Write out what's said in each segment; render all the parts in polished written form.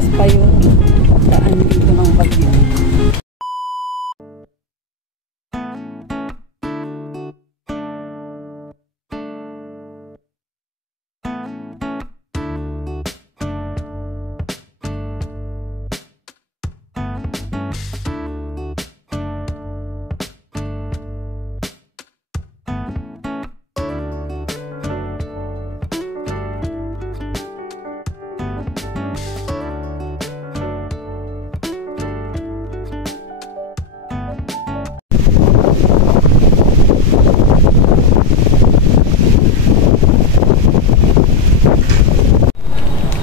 bukas pa yung daan dito ng bagyo.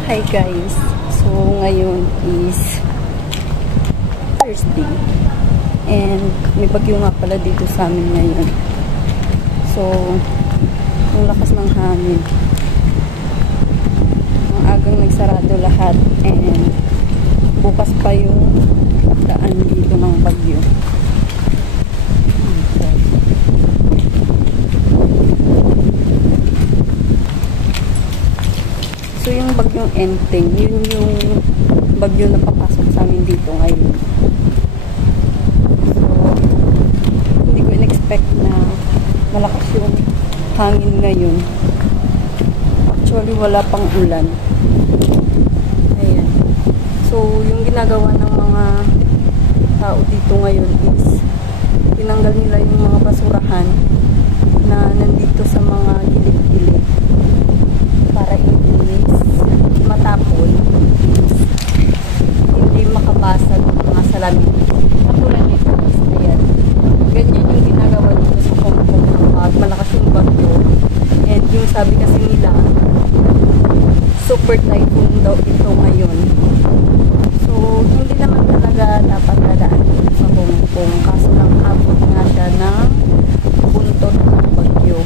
Hi guys, so ngayon is Thursday and may bagyo nga pala dito sa amin ngayon. So ang lakas ng hangin, ang agang nagsarado lahat, and bukas pa yung daan dito ng bagyo. So yung bagyong Enteng, yun yung bagyo na papasok sa amin dito ngayon. So hindi ko in-expect na malakas yung hangin ngayon. Actually wala pang ulan. Ayan. So yung ginagawa ng mga tao dito ngayon is tinanggal nila yung mga basurahan na nandito sa mga gilid-gilid para matapon, hindi makabasag ng mga salamin. Katulad nito, ayan. Ganyan yung ginagawa dito sa Hong Kong kapag malakas yung bagyo. And yung sabi kasi nila, super typhoon daw ito ngayon. So, hindi naman talaga dapat dadaan dito sa Hong Kong. Kaso lang abot nga siya ng buntot ng bagyo.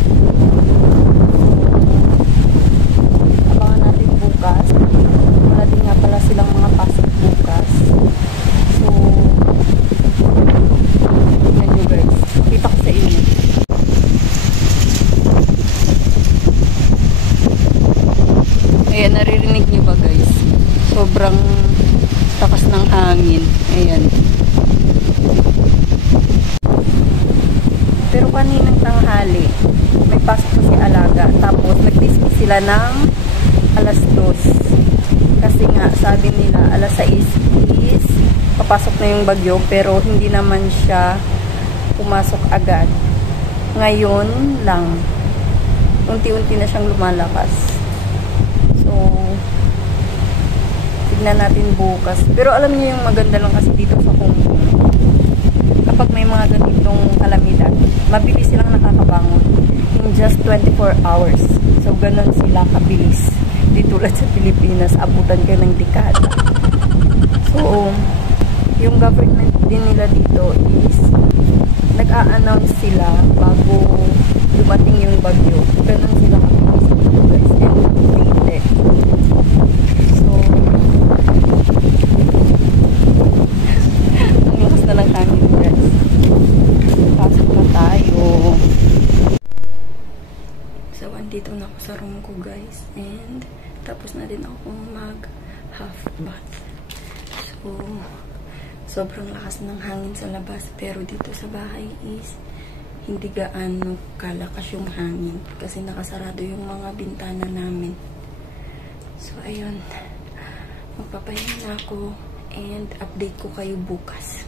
Bukas. Wala din nga pala silang mga pasok bukas. So, tingnan nyo guys. Kita ko sa inyo. Ayan, naririnig nyo ba guys? Sobrang takas ng hangin. Ayan. Pero kaninang tanghali, may pasok si Alaga. Tapos, nag-dismiss sila ng alas 2. Kasi nga, sabi nila, alas 6 is papasok na yung bagyo, pero hindi naman siya pumasok agad. Ngayon lang, unti-unti na siyang lumalakas. So, tignan natin bukas. Pero alam niyo yung maganda lang kasi dito sa Hong Kong, kapag may mga ganitong kalamidad, mabilis silang nakakabangon in just 24 hours. So, ganun sila kabilis. Di tulad sa Pilipinas, abutan kayo ng dekada. So, yung government din nila dito is nag-a-announce sila bago dumating yung bagyo. Ganun sila kabilis dito guys. And hindi. So, ang lakas na lang hangin guys. Pasok na tayo. So, andito na ako sa room ko guys. And tapos na din ako mag half bath. So, sobrang lakas ng hangin sa labas. Pero dito sa bahay is hindi gaano kalakas yung hangin. Kasi nakasarado yung mga bintana namin. So, ayun. Magpapahinga na ako. And update ko kayo bukas.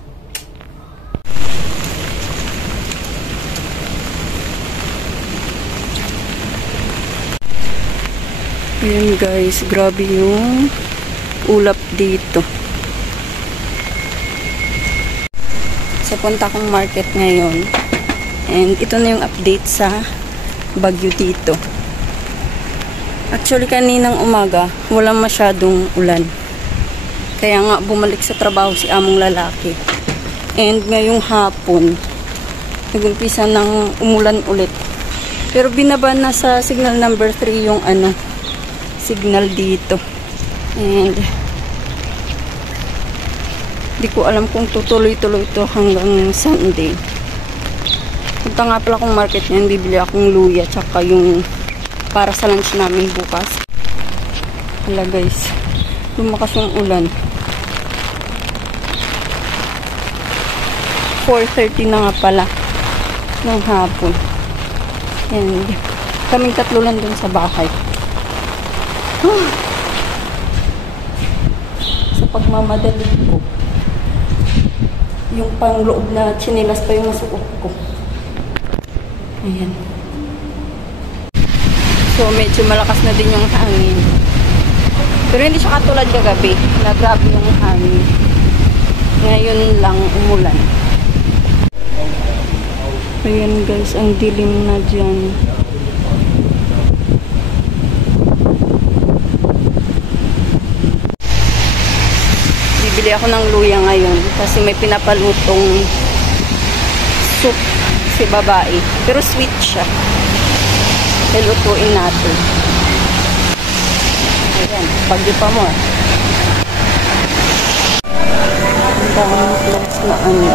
Ayan guys, grabe yung ulap dito. So, punta akong market ngayon. And ito na yung update sa bagyo dito. Actually, kaninang umaga, walang masyadong ulan. Kaya nga, bumalik sa trabaho si among lalaki. And ngayong hapon, nag-umpisa ng umulan ulit. Pero binaba na sa signal number 3 yung signal dito. And di ko alam kung tutuloy-tuloy ito hanggang Sunday. Punta nga pala akong market ngayon, bibili akong luya tsaka yung para sa lunch namin bukas. Hala guys, Lumakas yung ulan. 4:30 na nga pala ng hapon. And kaming tatlo lang dun sa bahay. Sa pagmamadali ko, yung pangloob na tsinelas pa yung nasuot ko. Ayan. So, medyo malakas na din yung hangin. Pero hindi siya katulad kagabi na grabe yung hangin. Ngayon lang umulan. Ayan guys, ang dilim na dyan. Bibili ako ng luya ngayon kasi may pinapalutong soup si babae. Pero sweet siya. Lutuin natin. Ayan, bagyo pa mo. Daming clothes na ano.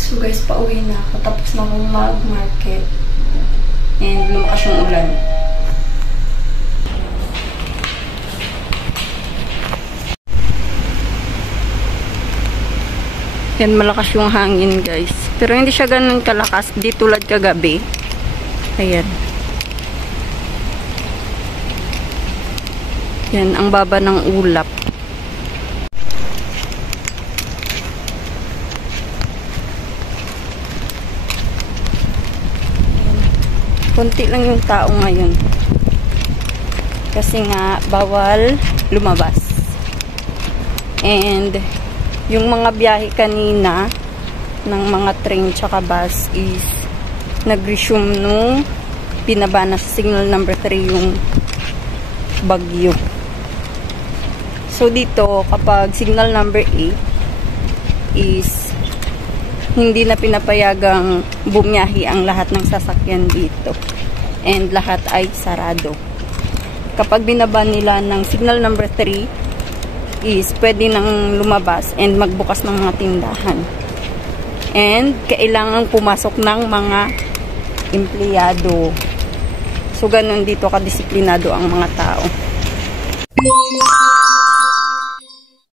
So guys, pauwi na ako. Tapos na akong mag-market. And lumakas yung ulan. Yan, malakas yung hangin guys. Pero hindi siya ganun kalakas. Di tulad kagabi. Ayan. Yan, ang baba ng ulap. Konti lang yung tao ngayon. Kasi nga, bawal lumabas. And, yung mga biyahe kanina ng mga train tsaka bus is nag-resume nung pinaba na sa signal number 3 yung bagyo. So dito, kapag signal number 8 is hindi na pinapayagang bumiyahi ang lahat ng sasakyan dito. And lahat ay sarado. Kapag binaba nila ng signal number 3 is pwede nang lumabas and magbukas ng mga tindahan. And kailangan pumasok ng mga empleyado. So ganun dito kadisiplinado ang mga tao.